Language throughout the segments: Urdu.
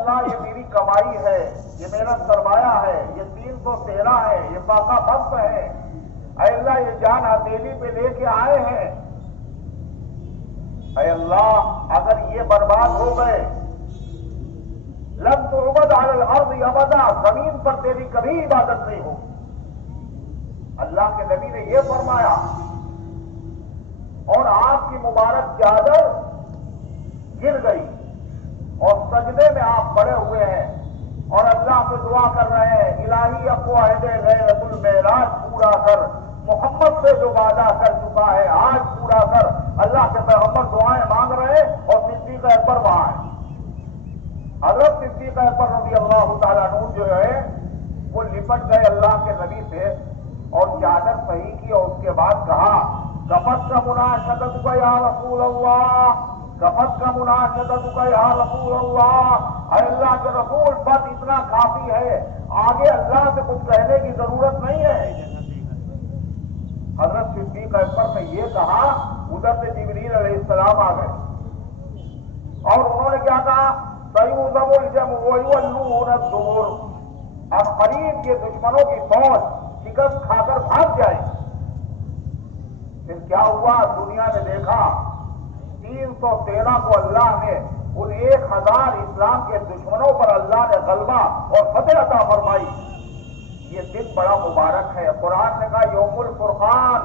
اللہ یہ میری کمائی ہے، یہ میرا سرمایہ ہے، یہ 313 ہے، یہ پاکا بخت ہے، اے اللہ یہ جان ہتھیلی پہ لے کے آئے ہیں، اے اللہ اگر یہ برباد ہو گئے لن تعبد علی الارض ابدا، زمین پر تیری کبھی عبادت نہیں ہو۔ اللہ کے نبی نے یہ فرمایا اور آپ کی مبارک چادر گر گئی اور سجدے میں آپ پڑے ہوئے ہیں اور اللہ سے دعا کر رہے ہیں الہی افواہد غیرت المعراج پورا کر، محمد سے جو وعدہ کر چکا ہے آج پورا کر۔ اللہ کے پیغمبر دعائیں مانگ رہے اور صدیق اکبر وہاں ہے۔ حضرت صدیق اکبر رضی اللہ تعالیٰ عنہ جو ہے وہ لپٹ گئے اللہ کے نبی سے اور چادر صحیح کی اور اس کے بعد کہا کفت کا مناشدت کا یا رسول اللہ، کفت کا مناشدت کا یا رسول اللہ، اے اللہ کے رسول بس اتنا کافی ہے، آگے اللہ سے کچھ کہنے کی ضرورت نہیں ہے۔ حضرت صدیق اکبر نے یہ کہا، ادھر سے جبریل علیہ السلام آ گئے اور انہوں نے کیا کہا سیہزم الجمع ویولون الدبر، اب قریب یہ دشمنوں کی فوج شکست کھا کر بھاگ جائے۔ پھر کیا ہوا؟ دنیا نے دیکھا 313 کو اللہ نے ان 1000 اسلام کے دشمنوں پر اللہ نے غلبہ اور فتح عطا فرمائی۔ یہ دن بڑا مبارک ہے۔ قرآن نے کہا یوم الفرقان،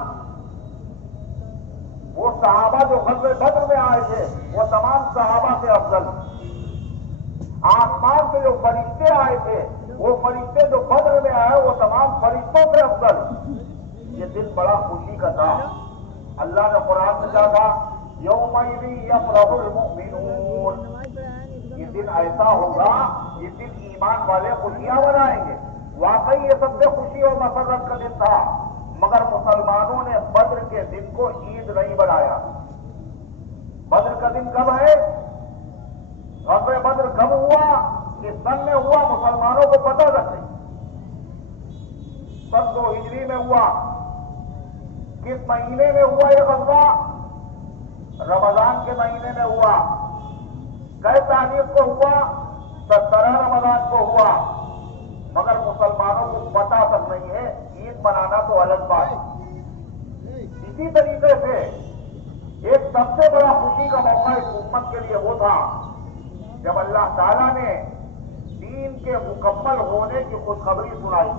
وہ صحابہ جو غزوہ بدر میں آئے تھے وہ تمام صحابہ سے افضل، آسمان سے جو فرشتے آئے تھے وہ فرشتے جو بدر میں آئے وہ تمام فرشتوں سے افضل۔ یہ دن بڑا خوشی کا تھا۔ اللہ نے قرآن میں کہا یومئذ یفرح المؤمنون، یہ دن ایسا ہوگا جس دن ایمان والے خوشیاں منائیں گے۔ واقعی یہ سب سے خوشی اور مسرت کا دن تھا، مگر مسلمانوں نے بدر کے دن کو عید نہیں بنایا۔ بدر کا دن کب ہے؟ غزوہ بدر کب ہوا؟ کس سن میں ہوا؟ مسلمانوں کو پتہ تک نہیں۔ 2 ہجری میں ہوا۔ کس مہینے میں ہوا یہ غزوہ؟ رمضان کے مہینے میں ہوا۔ کئی تاریخ کو ہوا؟ 17 رمضان کو ہوا، مگر مسلمانوں کو پتہ تک نہیں ہے۔ عید منانا تو الگ بات ہے۔ اسی طریقے سے ایک سب سے بڑا خوشی کا موقع اس امت کے لیے وہ تھا جب اللہ تعالیٰ نے دین کے مکمل ہونے کی خوشخبری سنائی۔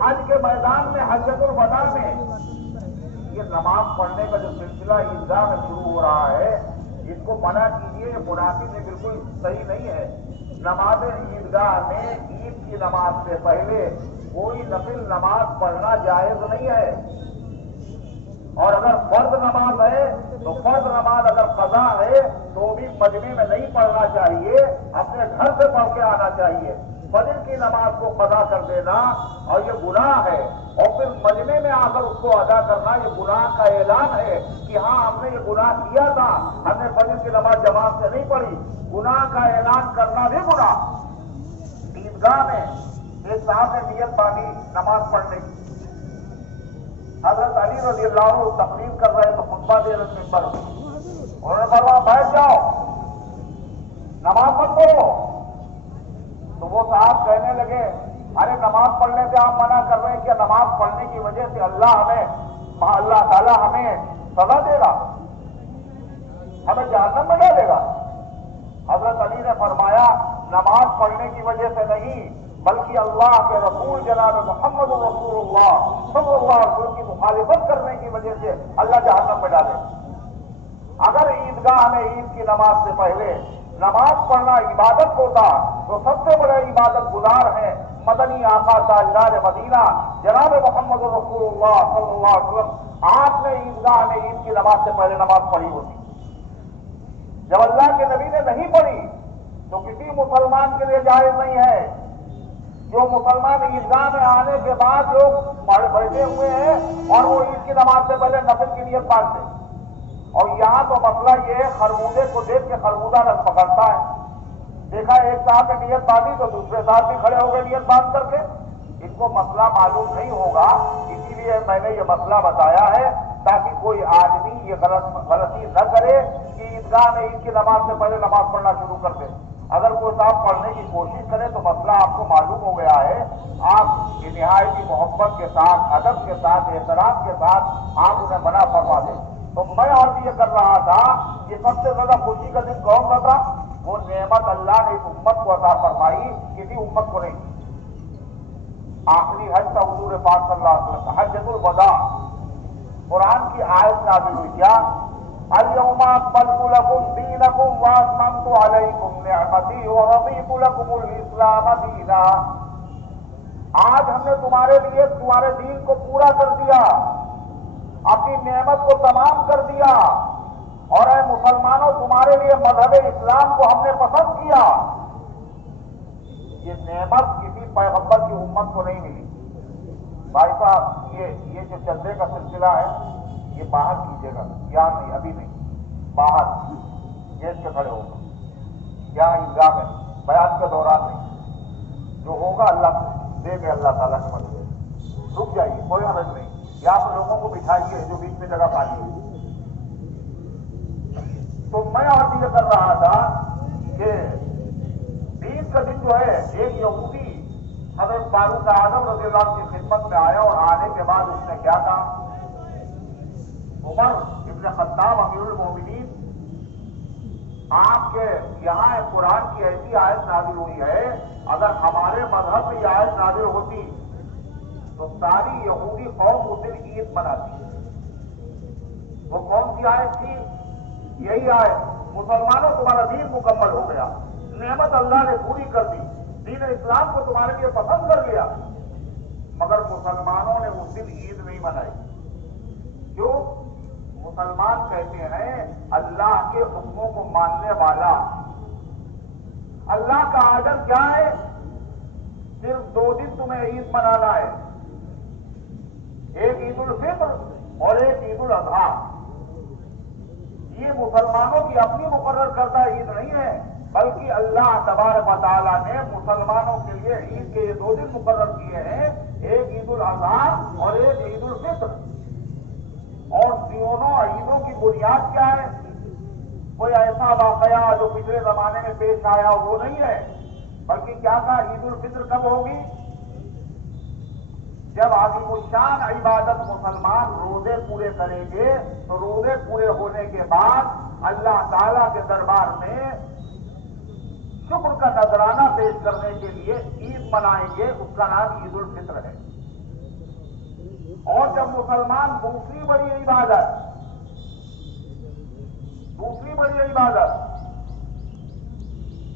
حج کے میدان میں حجۃ الوداع میں یہ نماز پڑھنے کا جو سلسلہ عیدگاہ میں شروع ہو رہا ہے اس کو منع کیجیے، یہ مناسب ہے، بالکل صحیح نہیں ہے۔ نماز عیدگاہ میں عید کی نماز سے پہلے کوئی نفل نماز پڑھنا جائز نہیں ہے، اور اگر فرض نماز ہے تو فرض نماز اگر قضا ہے تو بھی مجمع میں نہیں پڑھنا چاہیے، اپنے گھر سے پڑھ کے آنا چاہیے۔ فجر کی نماز کو قضا کر دینا اور یہ گناہ ہے، اور پھر مجمع میں آ کر اس کو ادا کرنا یہ گناہ کا اعلان ہے کہ ہاں ہم نے یہ گناہ کیا تھا، ہم نے فجر کی نماز جماعت سے نہیں پڑھی۔ گناہ کا اعلان کرنا بھی گناہ۔ عیدگاہ میں ایک صاحب نے نیت باندھی نماز پڑھنے کی، حضرت علی رضی اللہ عنہ تقریر کر رہے تو خطبہ دے رہے ممبر، انہوں نے فرمایا بیٹھ جاؤ نماز مت پڑھو۔ تو وہ صاحب کہنے لگے ارے نماز پڑھنے سے آپ منع کر رہے ہیں کہ نماز پڑھنے کی وجہ سے اللہ تعالیٰ ہمیں سزا دے گا، ہمیں جہنم میں ڈالے گا؟ حضرت علی نے فرمایا نماز پڑھنے کی وجہ سے نہیں بلکہ اللہ کے رسول جناب محمد رسول اللہ صلی اللہ علیہ وسلم کی مخالفت کرنے کی وجہ سے اللہ جہنم میں ڈالے۔ اگر عیدگاہ میں عید کی نماز سے پہلے نماز پڑھنا عبادت ہوتا تو سب سے بڑے عبادت گزار ہیں مدنی آقا تاجدار مدینہ جناب محمد رسول اللہ صلی اللہ علیہ وسلم۔ آپ نے عیدگاہ میں عید کی نماز سے پہلے نماز پڑھی ہوتی۔ جب اللہ کے نبی نے نہیں پڑھی تو کسی مسلمان کے لیے جائز نہیں ہے۔ جو مسلمان عیدگاہ میں آنے کے بعد لوگ بیٹھے ہوئے ہیں اور وہ عید کی نماز سے پہلے نفل کی نیت باندھتے، اور یہاں تو مسئلہ یہ ہے خربوزے کو دیکھ کے خربوزہ رس پکڑتا ہے۔ دیکھا ایک صاحب نے نیت باندھی تو دوسرے صاحب بھی کھڑے ہو گئے نیت باندھ کر کے۔ ان کو مسئلہ معلوم نہیں ہوگا، اسی لیے میں نے یہ مسئلہ بتایا ہے تاکہ کوئی آدمی یہ غلطی نہ کرے کہ عیدگاہ میں عید کی نماز سے پہلے نماز پڑھنا شروع کر دے۔ اگر کو صاحب پڑھنے کی کوشش کریں تو مسئلہ آپ کو معلوم ہو گیا ہے. آپ کی نہایت محبت کے ساتھ، ادب کے ساتھ، احترام کے ساتھ آپ انہیں منع فرما دیں. تو میں عرض یہ کر رہا تھا کہ سب سے زیادہ خوشی کا دن کون سا تھا؟ وہ نعمت اللہ نے اس امت کو عطا فرمائی، کسی امت کو نہیں. آخری حج تھا حضور پاک صلی اللہ علیہ وسلم، حجۃ الوداع. قرآن کی آیت نازل ہوئی کیا؟ اليوم اکملت لکم دینکم واتممت علیکم نعمتی ورضیت لکم الاسلام دینا. آج ہم نے تمہارے لیے تمہارے دین کو پورا کر دیا، اپنی نعمت کو تمام کر دیا، اور اے مسلمانوں تمہارے لیے مذہب اسلام کو ہم نے پسند کیا. یہ نعمت کسی پیغمبر کی امت کو نہیں ملی. بھائی صاحب یہ جو چندے کا سلسلہ ہے یہ باہر کیجیے گا، یہاں نہیں، ابھی نہیں، باہر گیٹ پہ کھڑے ہوگا. یہاں الزام ہے، بیان کے دوران نہیں. جو ہوگا اللہ دے گے، اللہ تعالیٰ کی مدد. رک جائیے، کوئی حرج نہیں. یہاں پر لوگوں کو بٹھائیے جو بیچ میں جگہ پانی ہے. تو میں اور یہ کر رہا تھا کہ عید کا دن جو ہے ایک یہودی حضرت فاروق اعظم رضی اللہ عنہ کی خدمت میں آیا، اور آنے کے بعد اس نے کیا کہا؟ عمر ابن خطاب امیر المومنین، آپ کے یہاں قرآن کی ایسی آیت نازل ہوئی ہے، اگر ہمارے مذہب میں یہ آیت نازل ہوتی تو ساری یہودی قوم اس دن عید مناتی. وہ کون سی آیت تھی؟ یہی آیت، مسلمانوں تمہارا دین مکمل ہو گیا، نعمت اللہ نے پوری کر دی، دین اسلام کو تمہارے لیے پسند کر لیا. مگر مسلمانوں نے اس دن عید نہیں منائی. کیوں؟ مسلمان کہتے ہیں اللہ کے حکموں کو ماننے والا. اللہ کا آرڈر کیا ہے؟ صرف 2 دن تمہیں عید منانا ہے، ایک عید الفطر اور ایک عید الاضحیٰ. یہ مسلمانوں کی اپنی مقرر کردہ عید نہیں ہے، بلکہ اللہ تبارک و تعالیٰ نے مسلمانوں کے لیے عید کے یہ 2 دن مقرر کیے ہیں، ایک عید الاضحیٰ اور ایک عید الفطر. اور دونوں عیدوں کی بنیاد کیا ہے؟ کوئی ایسا واقعہ جو پچھلے زمانے میں پیش آیا وہ نہیں ہے، بلکہ کیا کہا؟ عید الفطر کب ہوگی؟ جب عظیم الشان عبادت مسلمان روزے پورے کریں گے، تو روزے پورے ہونے کے بعد اللہ تعالیٰ کے دربار میں شکر کا نذرانہ پیش کرنے کے لیے عید منائیں گے، اس کا نام عید الفطر ہے. اور جب مسلمان دوسری بڑی عبادت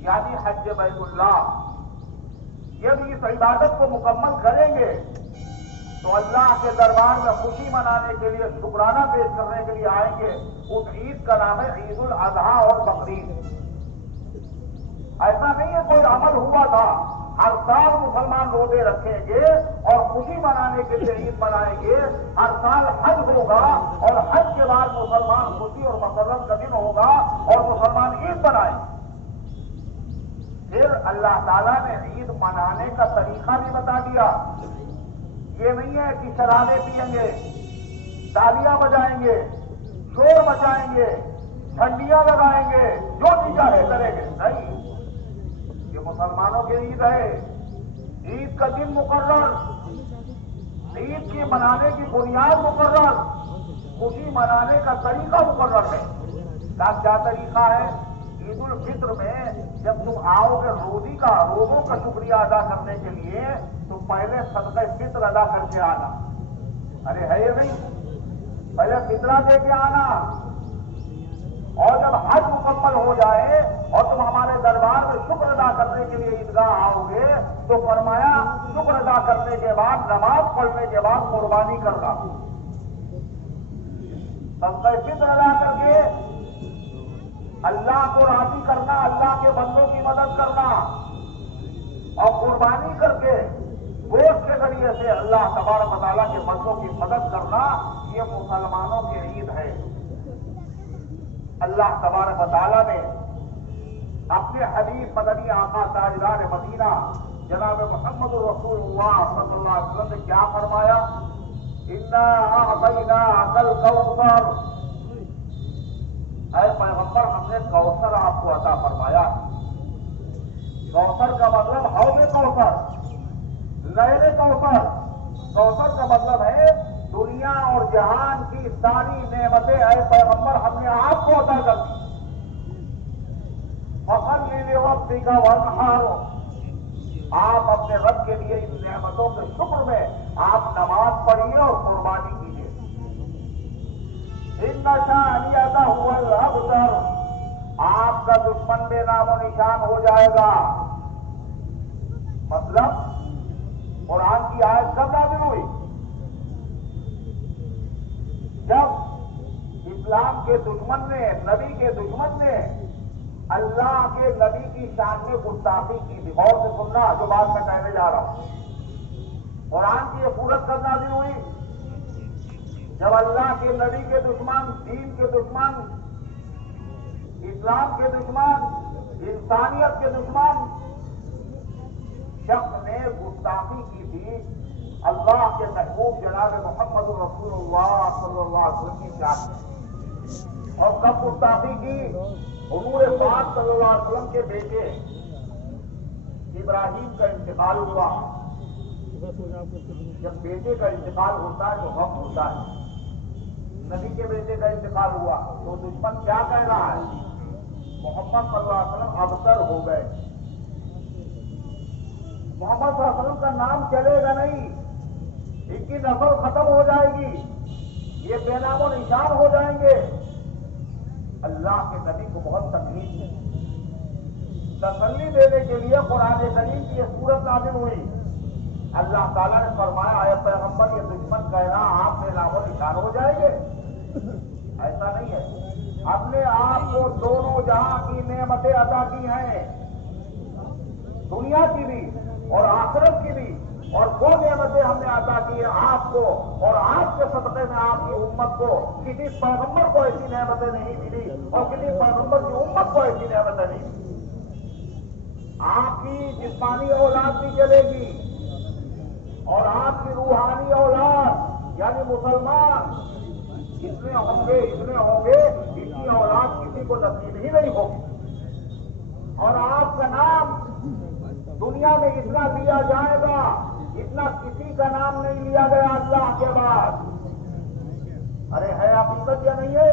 یعنی حج بیت اللہ، جب اس عبادت کو مکمل کریں گے تو اللہ کے دربار میں خوشی منانے کے لیے، شکرانہ پیش کرنے کے لیے آئیں گے. اس عید کا نام ہے عید الاضحیٰ اور بقرعید. ایسا نہیں ہے کوئی عمل ہوا تھا، ہر سال مسلمان روزے رکھیں گے اور خوشی منانے کے لیے عید منائیں گے. ہر سال حج ہوگا اور حج کے بعد مسلمان خوشی اور مسرت کا دن ہوگا اور مسلمان عید منائیں. پھر اللہ تعالیٰ نے عید منانے کا طریقہ بھی بتا دیا. یہ نہیں ہے کہ شرابیں پیئیں گے، تالیاں بجائیں گے، شور مچائیں گے، جھنڈیاں لگائیں گے، جو بھی چاہے کریں گے. نہیں، یہ مسلمانوں کی عید ہے. عید کا دن مقرر، عید کی منانے کی بنیاد مقرر، خوشی منانے کا طریقہ مقرر ہے. کیا طریقہ ہے؟ عید الفطر میں جب تم آؤ گے روزوں کا شکریہ ادا کرنے کے لیے، تو پہلے صدقہ فطر ادا کر کے آنا. ارے ہے یہ نہیں؟ پہلے فطرہ دے کے آنا. اور جب حج مکمل ہو جائے اور تم ہمارے دربار میں شکر ادا کرنے کے لیے عیدگاہ آؤ گے، تو فرمایا شکر ادا کرنے کے بعد، نماز پڑھنے کے بعد قربانی کرنا. صدقہ فطر ادا کر کے اللہ کو راضی کرنا، اللہ کے بندوں کی مدد کرنا، اور قربانی کر کے گوشت کے ذریعے سے اللہ تبارک و تعالیٰ کے بندوں کی مدد کرنا، یہ مسلمانوں کی عید ہے. اللہ تبارک و تعالیٰ نے اپنے حبیب مدنی آقا تاجدار مدینہ جناب محمد رسول اللہ صلی اللہ علیہ وسلم نے کیا فرمایا؟ اِنَّا أَعْطَيْنَاكَ الْكَوْثَرَ، اے پیغمبر ہم نے کوثر آپ کو عطا فرمایا. کوثر کا مطلب حوض کوثر، نہر کوثر۔ کوثر کا مطلب ہے دنیا اور جہان کی ساری نعمتیں اے پیغمبر ہم نے آپ کو عطا کر دی۔ فصل لربک وانحر، آپ اپنے رب کے لیے ان نعمتوں کے شکر میں آپ نماز پڑھیے اور قربانی کیجیے۔ ان شانئک هو الابتر، آپ کا دشمن بے نام و نشان ہو جائے گا۔ مطلب قرآن کی آیت کب نازل ہوئی؟ جب اسلام کے دشمن نے، نبی کے دشمن نے اللہ کے نبی کی شان میں گستاخی کی تھی۔ غور سے سننا جو بات میں کہنے جا رہا ہوں۔ قرآن کی یہ سورت کب نازل ہوئی؟ جب اللہ کے نبی کے دشمن، دین کے دشمن، اسلام کے دشمن، انسانیت کے دشمن شخص نے گستاخی کی تھی اللہ کے محبوب جناب محمد رسول اللہ صلی اللہ علیہ وسلم کی شان میں۔ اور کب گستاخی کی؟ حضور پاک صلی اللہ علیہ وسلم کے بیٹے ابراہیم کا انتقال ہوا۔ جب بیٹے کا انتقال ہوتا ہے تو غم ہوتا ہے۔ نبی کے بیٹے کا انتقال ہوا تو دشمن کیا کہہ رہا ہے؟ محمد صلی اللہ علیہ وسلم ابتر ہو گئے، محمد صلی اللہ علیہ وسلم کا نام چلے گا نہیں، ان کی نسل ختم ہو جائے گی، یہ بے نام و نشان ہو جائیں گے۔ اللہ کے نبی کو بہت تکلیف ہے۔ تسلی دینے کے لیے قرآن کریم کی یہ سورت نازل ہوئی۔ اللہ تعالیٰ نے فرمایا اے پیغمبر یہ دشمن کہہ رہا آپ بے نام و نشان ہو جائیں گے، ایسا نہیں ہے۔ ہم نے آپ کو دونوں جہاں کی نعمتیں عطا کی ہیں، دنیا کی بھی اور آخرت کی بھی، اور وہ نعمتیں ہم نے عطا کی ہیں آپ کو، اور آپ کے صدقے میں آپ کی امت کو کسی پیغمبر کو ایسی نعمتیں نہیں ملی اور کسی پیغمبر کی امت کو ایسی نعمتیں نہیں ملی۔ آپ کی جسمانی اولاد بھی چلے گی اور آپ کی روحانی اولاد یعنی مسلمان اتنے ہوں گے اتنی اولاد کسی کو نصیب ہی نہیں ہوگی، اور آپ کا نام دنیا میں اتنا لیا جائے گا اتنا کسی کا نام نہیں لیا گیا اللہ کے بعد۔ ارے ہے حقیقت یا نہیں ہے؟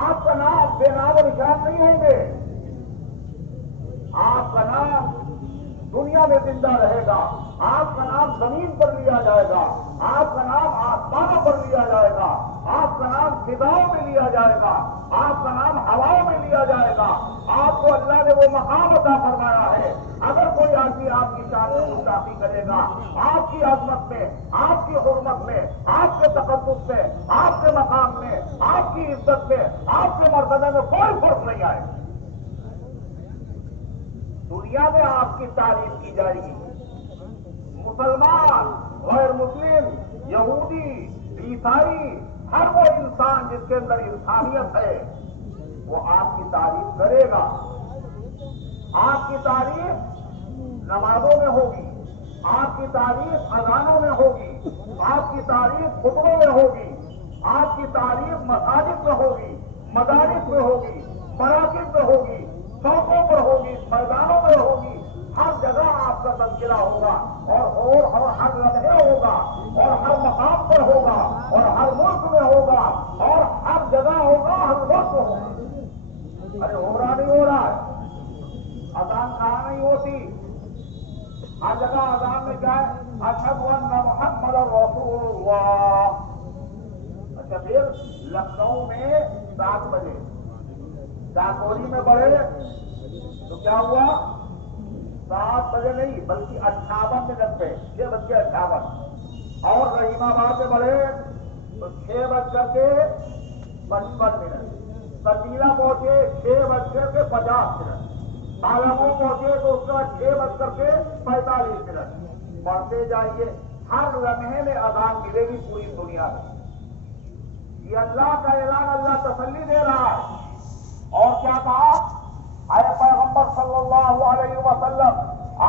آپ کا نام بے نام و نشان نہیں ہوں گے، آپ کا نام دنیا میں زندہ رہے گا، آپ کا نام زمین پر لیا جائے گا، آپ کا نام آسمانوں پر لیا جائے گا، آپ کا نام فضاؤں میں لیا جائے گا، آپ کا نام ہواؤں میں لیا جائے گا۔ آپ کو اللہ نے وہ مقام عطا فرمایا ہے۔ اگر کوئی آدمی آپ کی شان میں گستاخی کرے گا، آپ کی عظمت میں، آپ کی حرمت میں، آپ کے تقدس میں، آپ کے مقام میں، آپ کی عزت میں، آپ کے مرتبے میں کوئی فرق نہیں آئے گا۔ دنیا میں آپ کی تعریف کی جائے گی، مسلمان، غیر مسلم، یہودی، عیسائی، ہر وہ انسان جس کے اندر انسانیت ہے وہ آپ کی تعریف کرے گا۔ آپ کی تعریف نمازوں میں ہوگی، آپ کی تعریف اذانوں میں ہوگی، آپ کی تعریف خطبوں میں ہوگی، آپ کی تعریف مساجد میں ہوگی، مدارس میں ہوگی، مراکز میں ہوگی، سڑکوں پر ہوگی، میدانوں میں ہوگی، ہر جگہ آپ کا تذکرہ ہوگا اور ہر لمحے ہوگا اور ہر مقام پر ہوگا اور ہر ملک میں ہوگا اور ہر جگہ ہوگا، ہر وقت ہوگا۔ ارے ہو رہا نہیں ہو رہا ہے؟ اذان کہاں نہیں ہوتی؟ ہر جگہ اذان میں کیا ہے؟ اشہد ان محمد رسول اللہ۔ اچھا پھر لکھنؤ میں 7 بجے، ڈاکوری میں بڑھے تو کیا ہوا؟ 7 بجے نہیں بلکہ 58 منٹ پہ 6:58، اور رحیم آباد میں بڑھے تو 6:55، کٹیلا پہنچے 6:50، بالغوں پہنچے تو اس کے بعد 6:45۔ پڑھتے جائیے، ہر لمحے میں اذان ملے گی پوری دنیا میں۔ یہ اللہ کا اعلان، اللہ تسلی دے رہا ہے۔ اور کیا کہا؟ اے پیغمبر صلی اللہ علیہ وسلم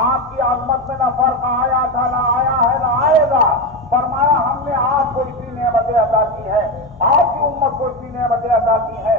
آپ کی عظمت میں نہ فرق آیا تھا، نہ آیا ہے، نہ آئے گا۔ فرمایا ہم نے آپ کو اتنی نعمتیں عطا کی ہے، آپ کی امت کو اتنی نعمتیں عطا کی ہے۔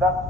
10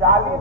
40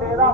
13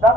10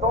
2।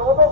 2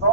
100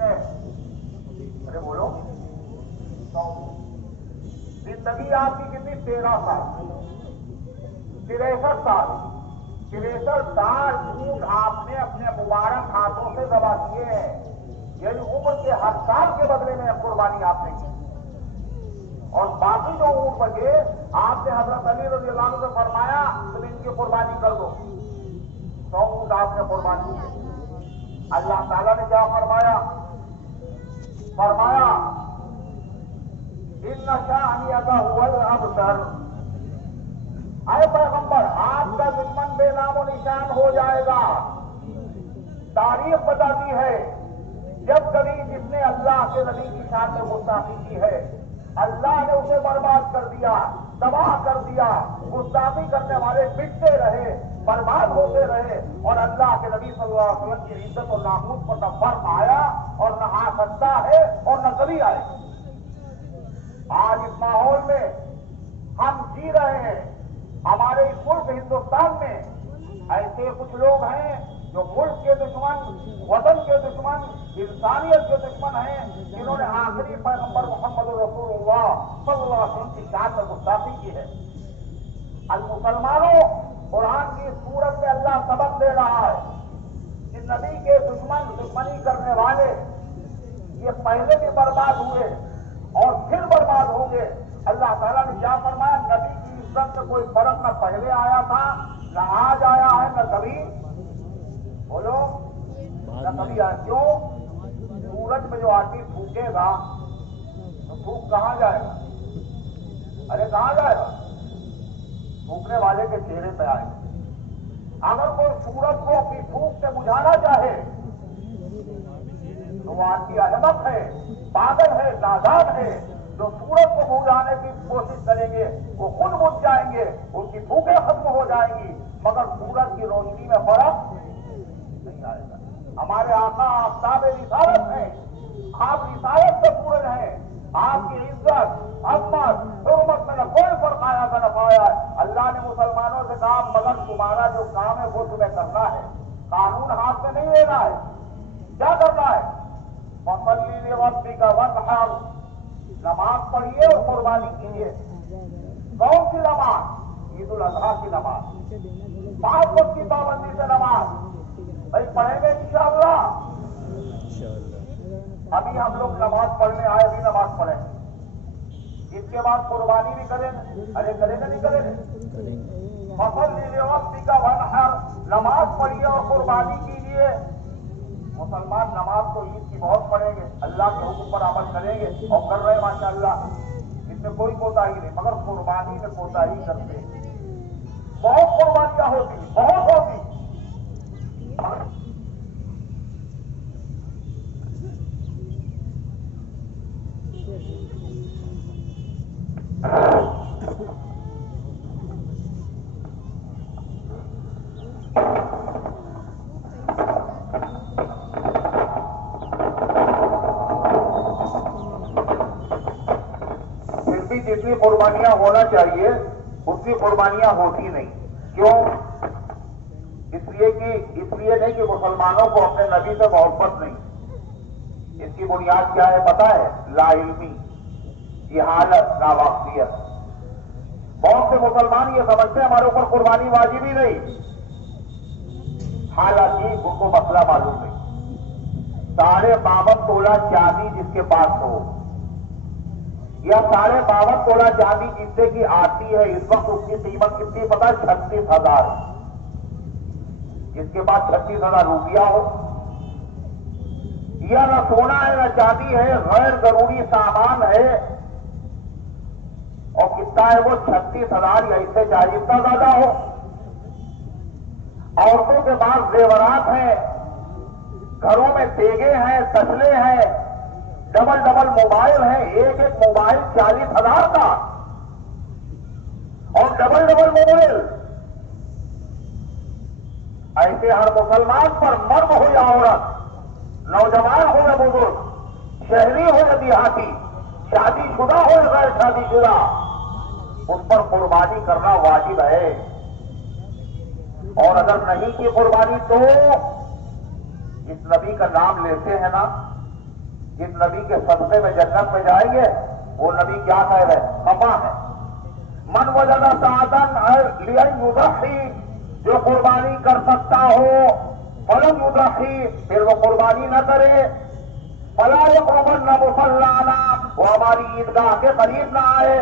کتنے؟ ارے بولو 100 زندگی آپ کی کتنی؟ 13 سال 63 سال 63 سال اونٹ آپ نے اپنے مبارک ہاتھوں سے ذبح کیے ہیں. یعنی عمر کے ہر سال کے بدلے میں قربانی آپ نے کی. اور باقی جو اونٹ بچے آپ نے حضرت علی رضی اللہ عنہ سے فرمایا تم ان کی قربانی کر دو. 100 اونٹ آپ نے قربانی کی. اللہ تعالیٰ نے کیا فرمایا؟ فرمایا ان شانئک هو الابتر. اے پیغمبر آپ کا دشمن بے نام و نشان ہو جائے گا. تاریخ بتاتی ہے جب کبھی جس نے اللہ کے نبی کی شان میں گستاخی کی ہے اللہ نے اسے برباد کر دیا، تباہ کر دیا. گستاخی کرنے والے مٹتے رہے، برباد ہوتے رہے، اور اللہ کے نبی صلی اللہ علیہ وسلم کی عزت اور ناموس پر نہ فرق آیا اور نہ آ سکتا ہے اور نہ کبھی آئے. آج اس ماحول میں ہم جی رہے ہیں. ہمارے اس ملک ہندوستان میں ایسے کچھ لوگ ہیں جو ملک کے دشمن، وطن کے دشمن، انسانیت کے دشمن ہیں، جنہوں نے آخری پیغمبر محمد رسول اللہ صلی اللہ علیہ وسلم کی شان میں گستاخی کی ہے. المسلمانوں، قرآن کی صورت میں اللہ سبق دے رہا ہے کہ نبی کے دشمن، دشمنی کرنے والے یہ پہلے بھی برباد ہوئے اور پھر برباد ہوں گے. اللہ تعالیٰ نے کیا فرمایا؟ نبی کی عزت میں کوئی فرق نہ پہلے آیا تھا نہ آج آیا ہے نہ کبھی، بولو، نہ کبھی آیا. کیوں؟ سورج میں جو آدمی پھونکے گا تو پھونک کہاں جائے گا؟ ارے کہاں جائے گا؟ پھونکنے والے کے چہرے پہ آئے گا. اگر کوئی سورج کو اپنی پھونک سے بجھانا چاہے تو وہ آدمی احمق ہے، پاگل ہے، نادان ہے. جو سورج کو بجھانے کی کوشش کریں گے وہ خود بجھ جائیں گے، ان کی پھونکیں ختم ہو جائیں گی، مگر سورج کی روشنی میں فرق نہیں آئے گا. ہمارے آقا آفتاب رسالت ہیں، آپ رسالت سے سورج ہیں. آپ کی عزت، عظمت، حرمت میں نہ کوئی فرق آیا تھا نہ پایا. اللہ نے مسلمانوں سے کہا مگر تمہارا جو کام ہے وہ تمہیں کرنا ہے، قانون ہاتھ میں نہیں لینا ہے. کیا کرنا ہے؟ فصلی لربک وانحر، نماز پڑھیے اور قربانی کیجیے. کون سی نماز؟ عید الاضحیٰ کی نماز، 5 وقت کی پابندی سے نماز. بھائی پڑھیں گے انشاءاللہ. ابھی ہم لوگ نماز پڑھنے آئے، بھی نماز پڑھیں گے. اس کے بعد قربانی بھی کریں گے. ارے کریں گے نہیں کریں گے؟ فصلی لربک وانحر، نماز پڑھیے اور قربانی کیجیے. مسلمان نماز تو عید کی بہت پڑھیں گے، اللہ کے حکم پر عمل کریں گے اور کر رہے ہیں ماشاءاللہ، اس میں کوئی کوتاہی نہیں. مگر قربانی میں کوتاہی کرتے ہیں. بہت قربانیاں ہوتی، بہت ہوتی. جتنی قربانیاں ہونا چاہیے اتنی قربانیاں ہوتی نہیں. کیوں؟ اس لیے نہیں کہ مسلمانوں کو اپنے نبی سے محبت نہیں. اس کی بنیاد کیا ہے پتہ ہے؟ لا علمی، جہالت، ناواقفیت. بہت سے مسلمان یہ سمجھتے ہیں ہمارے اوپر قربانی واجب ہی نہیں، حالانکہ ان کو مسئلہ معلوم نہیں. 52.5 تولہ چاندی جس کے پاس ہو یا 52.5 تولہ چاندی جتنے کی آتی ہے اس وقت اس کی قیمت کتنی پتہ ہے؟ 36,000. جس کے پاس 36,000 روپیہ ہو، یا نہ سونا ہے نہ چاندی ہے، غیر ضروری سامان ہے، اور کتنا ہے وہ 36,000 یا اس سے چاہیے اتنا زیادہ ہو. عورتوں کے پاس زیورات ہیں، گھروں میں دیگیں ہیں، تسلے ہیں، ڈبل موبائل ہیں، ایک موبائل 40,000 کا، اور ڈبل موبائل. ایسے ہر مسلمان پر مرد ہو یا عورت، نوجوان ہو یا بزرگ، شہری ہو یا دیہاتی، شادی شدہ ہو یا غیر شادی شدہ، اس پر قربانی کرنا واجب ہے. اور اگر نہیں کی قربانی تو اس نبی کا نام لیتے ہیں نا جس نبی کے صدقے میں جنت میں جائیں گے وہ نبی کیا کہہ رہے ہیں؟ خفا ہے. من وجد سعادن لئن یضحی، جو قربانی کر سکتا ہو فلم یضحی، پھر وہ قربانی نہ کرے. فلا یقربن مصلانا، وہ ہماری عیدگاہ کے قریب نہ آئے.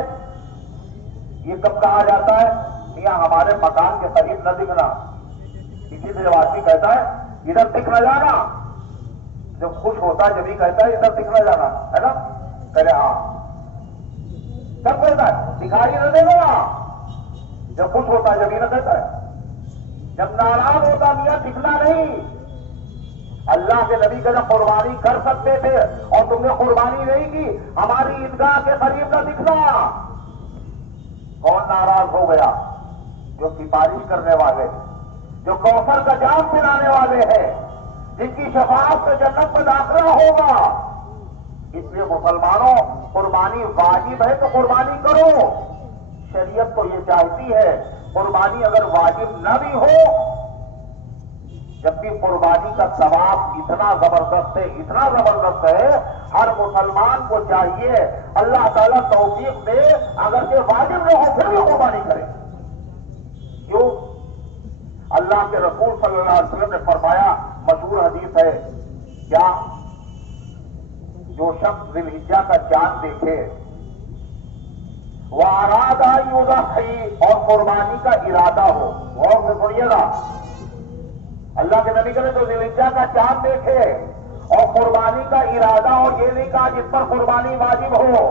یہ کب کہا جاتا ہے؟ میاں ہمارے مکان کے قریب نہ دکھنا. کسی سے جب آدمی کہتا ہے ادھر دکھ نہ جانا، جب خوش ہوتا ہے جب ہی کہتا ہے ادھر دکھ نہ جانا، ہے نا؟ کہے ہاں. کب کہتا ہے؟ دکھائی نہ دے گا. جب خوش ہوتا ہے جب ہی نہ کہتا ہے. جب ناراض ہوتا میاں دکھنا نہیں. اللہ کے نبی کا جب قربانی کر سکتے تھے اور تم نے قربانی نہیں کی، ہماری عیدگاہ کے قریب نہ دکھنا. کون ناراض ہو گیا؟ جو سفارش کرنے والے، جو کوثر کا جام پلانے والے ہیں، جن کی شفاعت سے جنت میں داخلہ ہوگا. اس لیے مسلمانوں، قربانی واجب ہے تو قربانی کرو. شریعت کو یہ چاہتی ہے قربانی اگر واجب نہ بھی ہو، جبکہ قربانی کا ثواب اتنا زبردست ہے، اتنا زبردست ہے، ہر مسلمان کو چاہیے اللہ تعالیٰ توفیق دے اگرچہ واجب نہ ہو پھر بھی قربانی کرے. کیوں؟ اللہ کے رسول صلی اللہ علیہ وسلم نے فرمایا، مشہور حدیث ہے، کیا؟ جو شخص ذی الحجہ کا چاند دیکھے وَأَرَادَ أَن يُضَحِّيَ، اور قربانی کا ارادہ ہو. غور سے سنیے گا، اللہ کے نبی نے تو ذی الحجہ کا چاند دیکھے اور قربانی کا ارادہ ہو، یہ نہیں کہا جس پر قربانی واجب ہو.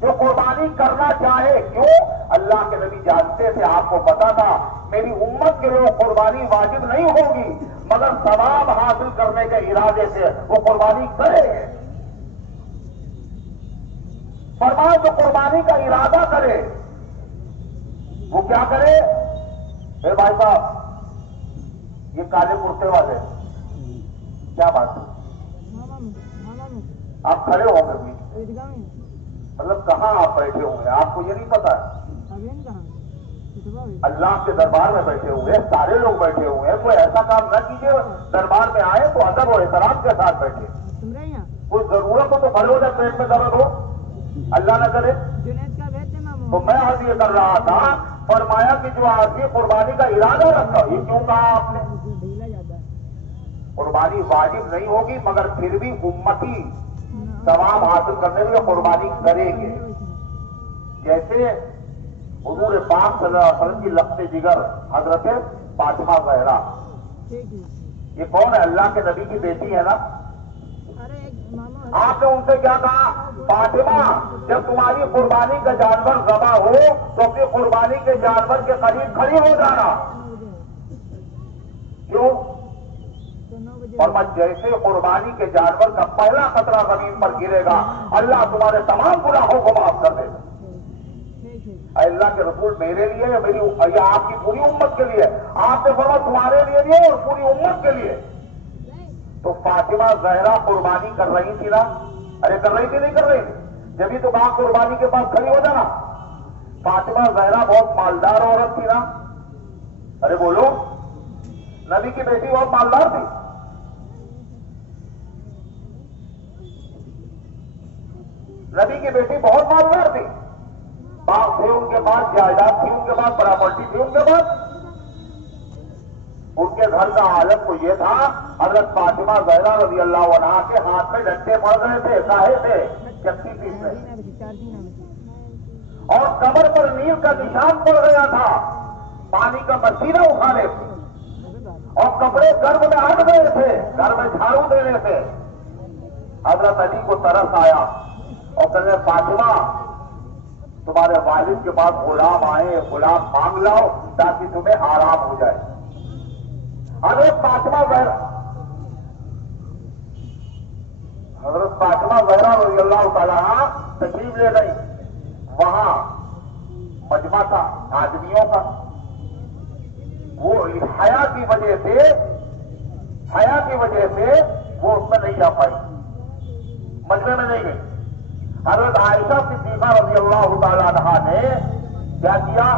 جو قربانی کرنا چاہے. کیوں؟ اللہ کے نبی جانتے تھے، آپ کو پتا تھا میری امت کے لوگ قربانی واجب نہیں ہوگی مگر ثواب حاصل کرنے کے ارادے سے وہ قربانی کرے. فرمایا جو قربانی کا ارادہ کرے وہ کیا کرے؟ اے بھائی صاحب، یہ کالے کرتے والے کیا بات ہے؟ آپ کھڑے ہوں گے بھی، مطلب کہاں آپ بیٹھے ہوں گے؟ آپ کو یہ نہیں پتا ہے؟ اللہ کے دربار میں بیٹھے ہوئے، سارے لوگ بیٹھے ہوئے ہیں. کوئی ایسا کام نہ کیجیے، دربار میں آئے تو ادب و احترام کے ساتھ بیٹھے. کوئی ضرورت ہو تو کھڑے ہو جائے، پیٹ میں درد ہو، اللہ نہ کرے. تو میں آج یہ کر رہا تھا، فرمایا کہ جو آدمی قربانی کا ارادہ رکھتا، یہ کیوں کہا آپ نے؟ قربانی واجب نہیں ہوگی مگر پھر بھی امتی ثواب حاصل کرنے میں قربانی کریں گے. جیسے حضور پاک صلی اللہ علیہ وسلم کی لخت جگر حضرت فاطمہ زہرا، یہ کون ہے؟ اللہ کے نبی کی بیٹی ہے نا. آپ نے ان سے کیا کہا؟ فاطمہ، جب تمہاری قربانی کا جانور ذبح ہو تو اپنی قربانی کے جانور کے قریب کھڑی ہو جانا. کیوں؟ اور میں جیسے قربانی کے جانور کا پہلا خطرہ زمین پر گرے گا اللہ تمہارے تمام گناہوں کو معاف کر دے گا. اللہ کے رسول میرے لیے یا میری یا آپ کی پوری امت کے لیے؟ آپ نے فرمایا تمہارے لیے بھی اور پوری امت کے لیے. تو فاطمہ زہرا قربانی کر رہی تھی نا؟ ارے کر رہی تھی نہیں کر رہی تھی؟ جبھی تو باپ قربانی کے پاس کھڑی ہو جانا. فاطمہ زہرا بہت مالدار عورت تھی نا؟ ارے بولو، نبی کی بیٹی بہت مالدار تھی. نبی کی بیٹی بہت مالدار تھی. باپ تھے ان کے پاس، جائیداد تھی ان کے پاس، پراپرٹی تھی ان کے پاس. ان کے گھر کا حالت تو یہ تھا، حضرت فاطمہ زہرا رضی اللہ عنہا کے ہاتھ میں ڈنڈے پڑ گئے تھے، کاہے تھے؟ چکی پیسنے. اور کمر پر نیل کا نشان پڑ گیا تھا پانی کا پسینہ اٹھانے سے. اور کپڑے گرم میں ہٹ گئے تھے گھر میں جھاڑو دینے سے. حضرت علی کو ترس آیا اور کہنے فاطمہ تمہارے والد کے پاس غلام آئے، غلام مانگ لاؤ تاکہ تمہیں آرام ہو جائے. حضرت فاطمہ زہرا رضی اللہ تعالیٰ تشریف لے گئی. وہاں مجمع تھا آدمیوں کا، وہ حیا کی وجہ سے وہ اس میں نہیں جا پائی، مجمع میں نہیں گئی. حضرت عائشہ صدیقہ رضی اللہ تعالیٰ عنہا نے کیا کیا؟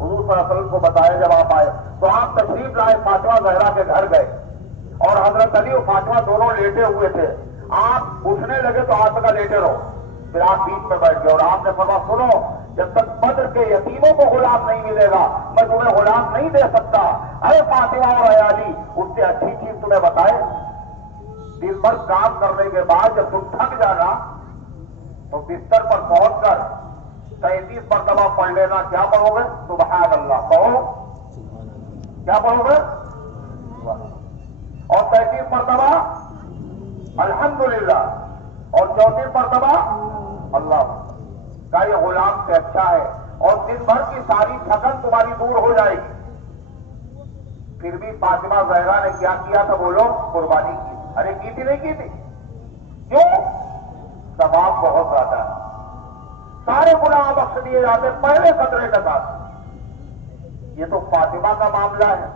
حضور صلی اللہ علیہ وسلم کو بتایا. جب آپ آئے تو آپ تشریف لائے، فاطمہ زہرا کے گھر گئے اور حضرت علی اور فاطمہ دونوں لیٹے ہوئے تھے. آپ اٹھنے لگے تو آپ کا لیٹے رہو. پھر آپ بیچ میں بیٹھ گئے اور آپ نے فرمایا سنو, جب تک بدر کے یتیموں کو غلام نہیں ملے گا میں تمہیں غلام نہیں دے سکتا. اے فاطمہ اور اے علی, اس سے اچھی چیز تمہیں بتائے, دن بھر کام کرنے کے بعد جب تم تھک جانا تو بستر پر پہنچ کر 33 مرتبہ پڑھ لینا. کیا پڑھو گے؟ سبحان اللہ. کہو کیا پڑھو گے؟ اور 33 مرتبہ الحمدللہ, اور 34 مرتبہ اللہ کا. یہ غلام سے اچھا ہے. اور دن بھر کی ساری تھکن تمہاری دور ہو جائے گی. پھر بھی فاطمہ زہرا نے کیا کیا تھا بولو؟ قربانی کی. ارے کی تھی نہیں کی تھی؟ کیوں؟ ثواب بہت زیادہ ہے, سارے گناہ بخش دیے جاتے پہلے قطرے کے ساتھ. یہ تو فاطمہ کا معاملہ ہے,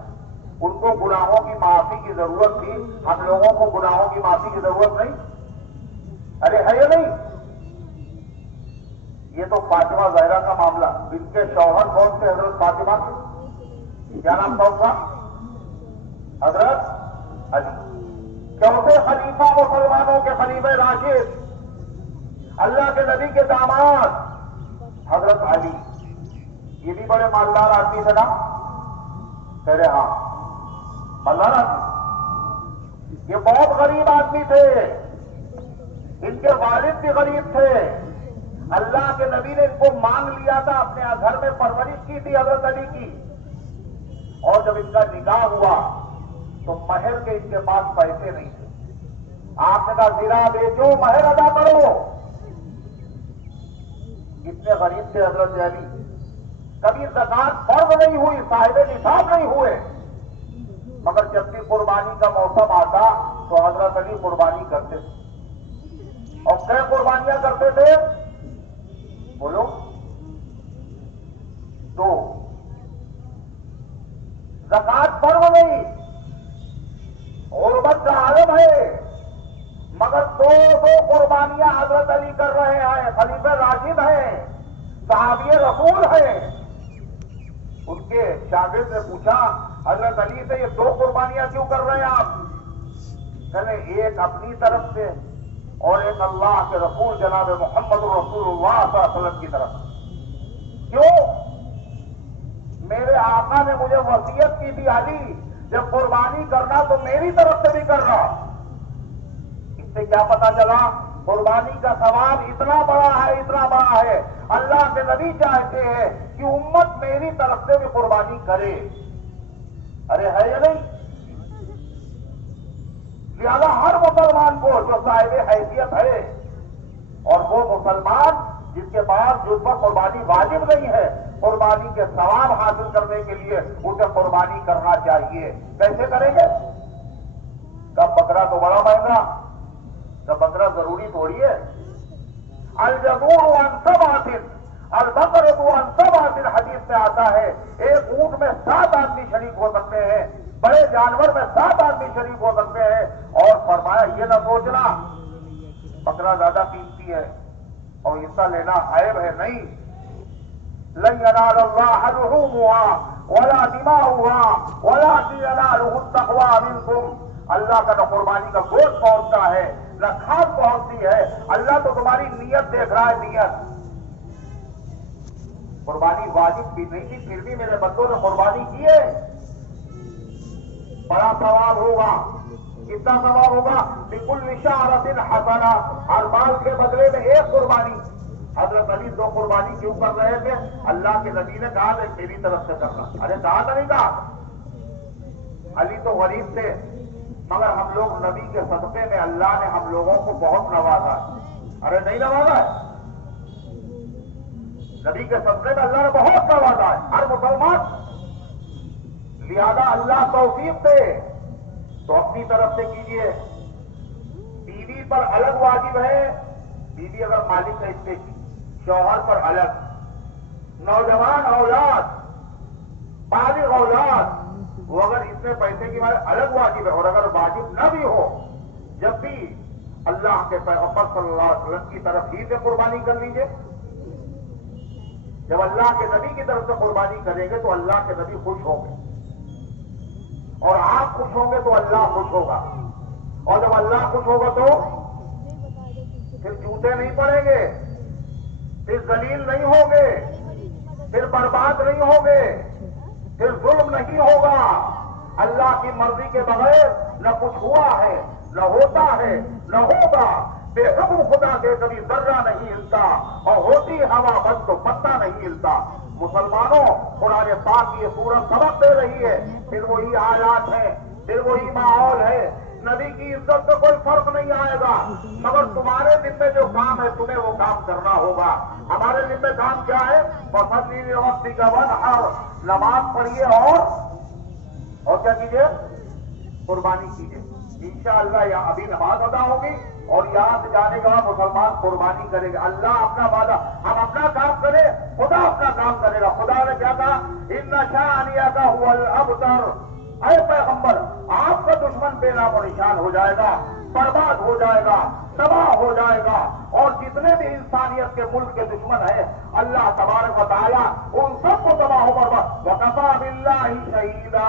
ان کو گناہوں کی معافی کی ضرورت تھی, ہم لوگوں کو گناہوں کی معافی کی ضرورت نہیں. ارے ہے یا نہیں؟ یہ تو فاطمہ زہرا کا معاملہ. ان کے شوہر کون سے؟ حضرت فاطمہ کے کیا نام تھا ان کا؟ حضرت علی. چوتھے خلیفہ مسلمانوں کے خلیفہ راشد, اللہ کے نبی کے داماد حضرت علی. یہ بھی بڑے مالدار آدمی تھے نا؟ کہہ ہاں مالدار آدمی. یہ بہت غریب آدمی تھے, ان کے والد بھی غریب تھے. اللہ کے نبی نے ان کو مانگ لیا تھا, اپنے گھر میں پرورش کی تھی حضرت علی کی. اور جب ان کا نکاح ہوا تو مہر کے ان کے پاس پیسے نہیں تھے. آپ نے کہا زرا بیچو, مہر ادا کرو. اتنے غریب تھے حضرت علی. کبھی زکات فرض نہیں ہوئی, صاحب نصاب نہیں ہوئے, مگر جب بھی قربانی کا موسم آتا تو حضرت علی قربانی کرتے تھے. اور کئی قربانیاں کرتے تھے بولو؟ 2. زکات فرض نہیں, غربت کا عالم ہے, مگر 2 قربانیاں حضرت علی کر رہے ہیں. خلیفہ راشد ہیں, صحابی رسول ہیں. ان کے شاگرد نے پوچھا حضرت علی سے, یہ 2 قربانیاں کیوں کر رہے ہیں آپ؟ کہنے ایک اپنی طرف سے اور ایک اللہ کے رسول جناب محمد رسول اللہ صلی اللہ علیہ وسلم کی طرف. کیوں؟ میرے آقا نے مجھے وصیت کی تھی, علی جب قربانی کرنا تو میری طرف سے بھی کرنا. اس سے کیا پتا چلا؟ قربانی کا ثواب اتنا بڑا ہے, اتنا بڑا ہے. اللہ کے نبی چاہتے ہیں کہ امت میری طرف سے بھی قربانی کرے. ارے ہے یا نہیں؟ لہذا ہر مسلمان کو جو صاحب حیثیت ہے, اور وہ مسلمان جس کے پاس جس پر قربانی واجب نہیں ہے, قربانی کے ثواب حاصل کرنے کے لیے اسے قربانی کرنا چاہیے. کیسے کریں گے؟ کا بکرا تو بڑا مہنگا, کا بکرا ضروری تھوڑی ہے. الجذور عن 7 البقرۃ عن 7 حدیث میں آتا ہے, ایک اونٹ میں 7 آدمی شریک ہو سکتے ہیں, بڑے جانور میں 7 آدمی شریک ہو سکتے ہیں. اور فرمایا یہ نہ سوچنا بکرا زیادہ قیمتی ہے اور حصہ لینا عیب ہے, نہیں. لن ينال الله لحومها ولا دماؤها ولكن يناله التقوى منكم. اللہ کا نہ قربانی کا گوشت پہنچتا ہے نہ کھاد پہنچتی ہے, اللہ تو تمہاری نیت دیکھ رہا ہے. نیت. قربانی واجب بھی نہیں تھی, پھر بھی میرے بندوں نے قربانی کی ہے. بڑا ثواب ہوگا. کتنا ثواب ہوگا؟ بكل شعرة حسنہ, ہر بال کے بدلے میں 1 قربانی. حضرت علی 2 قربانی کیوں کر رہے تھے؟ اللہ کے نبی نے کہا کہ میری طرف سے کرنا. ارے کہا تھا نہیں کہا؟ علی تو غریب تھے, مگر ہم لوگ نبی کے صدقے میں اللہ نے ہم لوگوں کو بہت نوازا. ارے نہیں نوازا ہے؟ نبی کے صدقے میں اللہ نے بہت نوازا ہے ہر مسلمان. لہذا اللہ توفیق دے تو اپنی طرف سے کیجیے. بیوی پر الگ واجب ہے, بیوی اگر مالک ہے اس سے کی, شوہر پر الگ. نوجوان اولاد, بالغ اولاد, وہ اگر اس میں پیسے کی مارے الگ واجب ہے. اور اگر واجب نہ بھی ہو, جب بھی اللہ کے پیغمبر صلی اللہ علیہ وسلم کی طرف ہی سے قربانی کر لیجیے. جب اللہ کے نبی کی طرف سے قربانی کریں گے تو اللہ کے نبی خوش ہوں گے. اور آپ خوش ہوں گے تو اللہ خوش ہوگا، اور جب اللہ خوش ہوگا تو پھر جوتے نہیں پڑیں گے، پھر ذلیل نہیں ہوں گے، پھر برباد نہیں ہوں گے، پھر ظلم نہیں ہوگا۔ اللہ کی مرضی کے بغیر نہ کچھ ہوا ہے، نہ ہوتا ہے، نہ ہوگا۔ بے حکم خدا کے کبھی ذرہ نہیں ہلتا، اور ہوتی ہوا بند تو پتا نہیں ہلتا۔ مسلمانوں، قرآن پاک کی یہ سورت سبق دے رہی ہے، پھر وہی آیات ہیں، پھر وہی ماحول ہے۔ نبی کی عزت میں کوئی فرق نہیں آئے گا، مگر تمہارے دل میں جو کام ہے تمہیں وہ کام کرنا ہوگا۔ ہمارے دل میں کام کیا ہے؟ فصلی لربک وانحر، نماز پڑھیے اور کیا کیجیے؟ قربانی کیجیے۔ انشاءاللہ یا ابھی نماز ادا ہوگی اور یہاں سے جانے کے بعد مسلمان قربانی کرے گا۔ اللہ اپنا وعدہ، ہم اپنا کام کرے، خدا اپنا کام کرے گا۔ خدا نے کیا کہا؟ ان شانئک هو الابتر، اے پیغمبر آپ کا دشمن بے نام و نشان ہو جائے گا، برباد ہو جائے گا، تباہ ہو جائے گا، اور جتنے بھی انسانیت کے ملک کے دشمن ہیں اللہ تبارک و تعالی ان سب کو تباہ و برباد۔ وکفی باللہ شہیدا،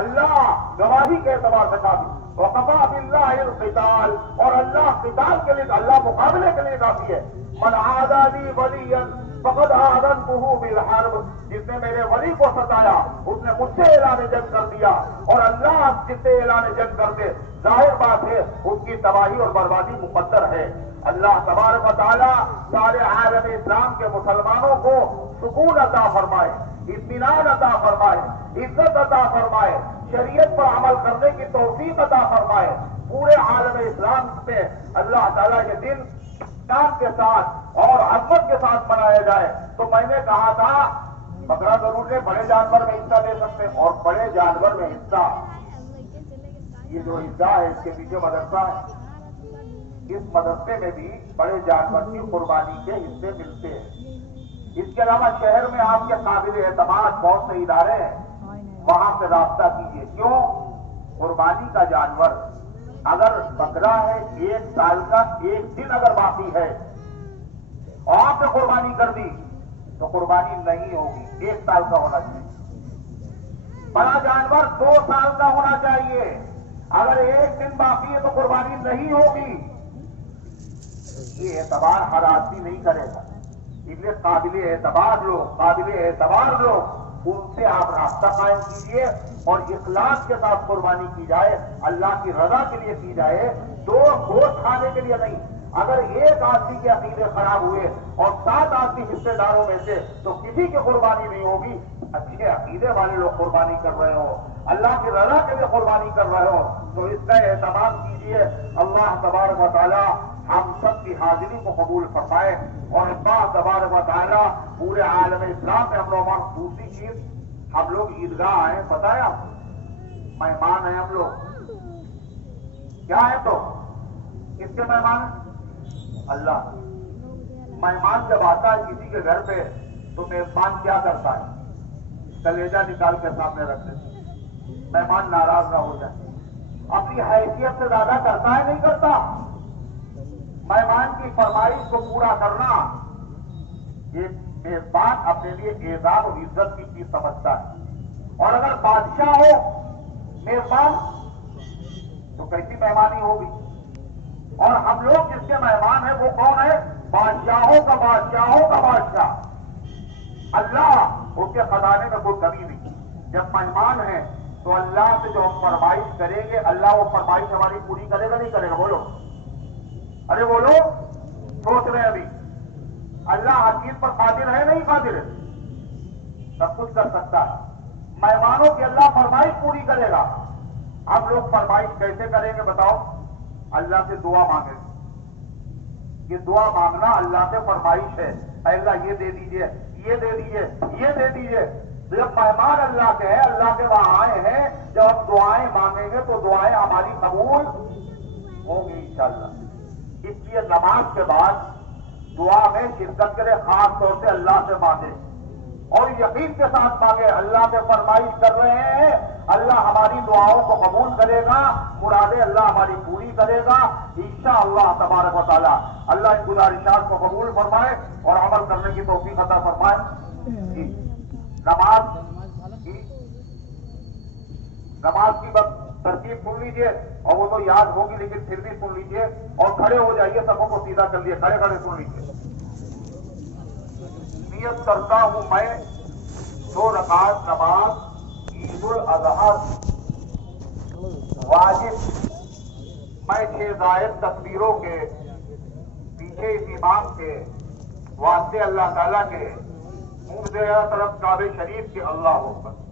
اللہ گواہی کے اعتبار سے کافی۔ وکفی باللہ القتال، اور اللہ قتال کے لیے، اللہ مقابلے کے لیے کافی ہے۔ من عادی لی ولیا فقد آذنتہ بالحرب، جس نے میرے ولی کو ستایا اس نے مجھ سے اعلان جنگ کر دیا، اور اللہ جس سے اعلان جنگ کر دے ظاہر بات ہے اس کی تباہی اور بربادی مقدر ہے۔ اللہ تبارک و تعالی سارے عالم اسلام کے مسلمانوں کو سکون عطا فرمائے، اطمینان عطا فرمائے، عزت عطا فرمائے، شریعت پر عمل کرنے کی توفیق عطا فرمائے۔ پورے عالم اسلام میں اللہ تعالیٰ یہ دن کام کے ساتھ اور عظمت کے ساتھ منایا جائے۔ تو میں نے کہا تھا بکرا ضرور لے، بڑے جانور میں حصہ لے سکتے ہیں، اور بڑے جانور میں حصہ، یہ جو حصہ ہے اس کے پیچھے مدرسہ ہے، اس مدرسے میں بھی بڑے جانور کی قربانی کے حصے ملتے ہیں۔ اس کے علاوہ شہر میں آپ کے قابل اعتماد بہت سے ادارے ہیں، وہاں سے رابطہ کیجیے۔ کیوں؟ قربانی کا جانور اگر بکرا ہے 1 سال کا 1 دن اگر باقی ہے اور آپ نے قربانی کر دی تو قربانی نہیں ہوگی، 1 سال کا ہونا چاہیے۔ بڑا جانور 2 سال کا ہونا چاہیے، اگر 1 دن باقی ہے تو قربانی نہیں ہوگی۔ یہ اعتبار ہر آدمی نہیں کرے گا، اس لیے قابل اعتبار لوگ ان سے آپ رابطہ قائم کیجیے، اور اخلاص کے ساتھ قربانی کی جائے، اللہ کی رضا کے لیے کی جائے، گوشت کھانے کے لیے نہیں۔ اگر 1 آدمی کے عقیدے خراب ہوئے اور 7 آدمی حصے داروں میں سے، تو کسی کی قربانی نہیں ہوگی۔ اچھے عقیدے والے لوگ قربانی کر رہے ہو، اللہ کی رضا کے لیے قربانی کر رہے ہو، تو اس کا اہتمام کیجیے۔ اللہ تبارک و تعالی ہم سب کی حاضری کو قبول فرمائے، اور اللہ تبارک و تعالی پورے عالم اسلام میں ہم لوگ دوسری چیز، ہم لوگ عیدگاہ آئے، بتایا مہمان ہیں ہم لوگ، کیا ہے تو کس کے مہمان ہیں؟ اللہ۔ مہمان جب آتا ہے کسی کے گھر پہ تو میزبان کیا کرتا ہے؟ کلیجہ نکال کے سامنے رکھ دیتے، مہمان ناراض نہ ہو جائے۔ اپنی حیثیت سے زیادہ کرتا ہے نہیں کرتا؟ مہمان کی فرمائش کو پورا کرنا یہ میزبان اپنے لیے اعزاز و عزت کی چیز سمجھتا ہے۔ اور اگر بادشاہ ہو میزبان تو کیسی مہمانی ہوگی؟ اور ہم لوگ جس کے مہمان ہیں وہ کون ہے؟ بادشاہوں کا بادشاہ اللہ، اس کے خزانے میں کوئی کمی نہیں۔ جب مہمان ہیں تو اللہ سے جو ہم فرمائش کریں گے اللہ وہ فرمائش ہماری پوری کرے گا نہیں کرے گا؟ بولو، ارے بولو، سوچ رہے ہیں ابھی اللہ ہر چیز پر قادر ہے نہیں قادر ہے؟ سب کچھ کر سکتا ہے۔ مہمانوں کی اللہ فرمائش پوری کرے گا۔ ہم لوگ فرمائش کیسے کریں گے بتاؤ؟ اللہ سے دعا مانگیں گے۔ یہ دعا مانگنا اللہ سے فرمائش ہے، اے اللہ یہ دے دیجئے، یہ دے دیجئے، یہ دے دیجئے۔ جب مہمان اللہ کے ہیں، اللہ کے وہاں آئے ہیں، جب ہم دعائیں مانگیں گے تو دعائیں ہماری قبول ہوں گی انشاءاللہ۔ اس لیے نماز کے بعد دعا میں شرکت کرے، خاص طور سے اللہ سے مانگے اور یقین کے ساتھ مانگے۔ اللہ سے فرمائش کر رہے ہیں، اللہ ہماری دعاؤں کو قبول کرے گا، مرادیں اللہ ہماری پوری کرے گا انشاءاللہ تبارک و تعالی۔ اللہ ان گزارشات کو قبول فرمائے اور عمل کرنے کی توفیق عطا فرمائے۔ نماز نماز کی ترتیب سن لیجئے، اور وہ تو یاد ہوگی لیکن پھر بھی سن لیجئے، اور کھڑے ہو جائیے، سبوں کو سیدھا کر لیے، کھڑے کھڑے سن لیجئے۔ نیت کرتا ہوں میں 2 رکعت نماز عید الاضحیٰ واجب، میں 6 زائد تکبیروں کے پیچھے اس امام کے واسطے اللہ تعالیٰ کے منہ سے طرف کعبہ شریف کے اللہ اکبر۔